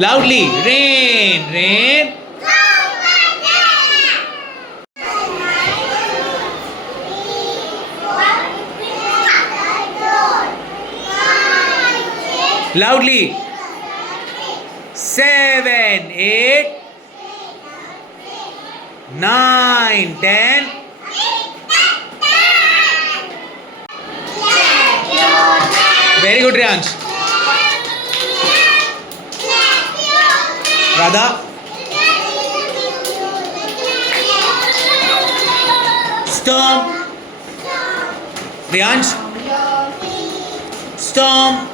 Loudly. Rain. Rain. Loudly. 7, 8, 9, 10. Very good, Riyansh. Radha. Storm. Riyansh. Storm.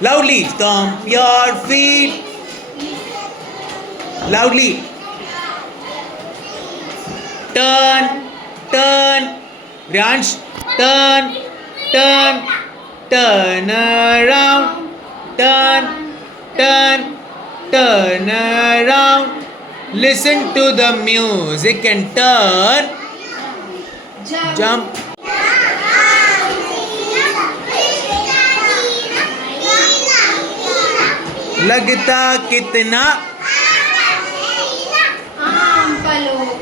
Loudly. Stomp your feet. Loudly. Turn. Turn. Riyansh. Turn. Turn. Turn around. Turn. Turn. Turn around. Listen to the music and turn. Jump. लगता कितना आम फलों